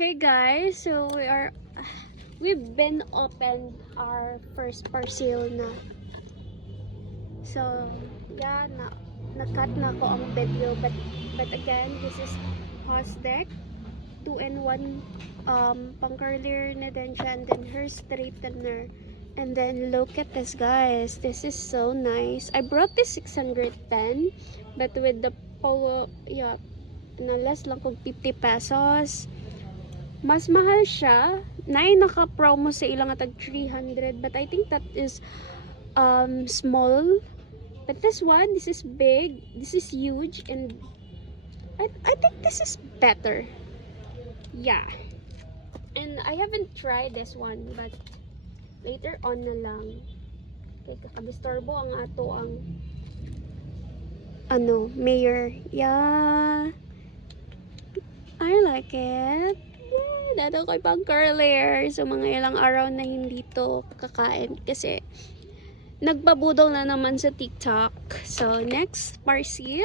Hey guys, so we've been opened our first parcel na. So yeah, na-cut na ko ang video, but again, this is Hos Deck 2-in-1 pang curler na din siya, and then her straightener. And then look at this guys, this is so nice. I brought this 610, but with the polo, yeah, na less lang kung 50 pesos. Mas mahal siya. Naka-promo sa ilang tag 300, but I think that is small. But this one, this is big, this is huge, and I think this is better. Yeah. And I haven't tried this one, but later on na lang. Okay, kakadisturbo ang ato ang mayor. Yeah. I like it. Dado ko pang curler. So, mga ilang araw na hindi to kakain kasi nagbabudol na naman sa TikTok. So, next parcel.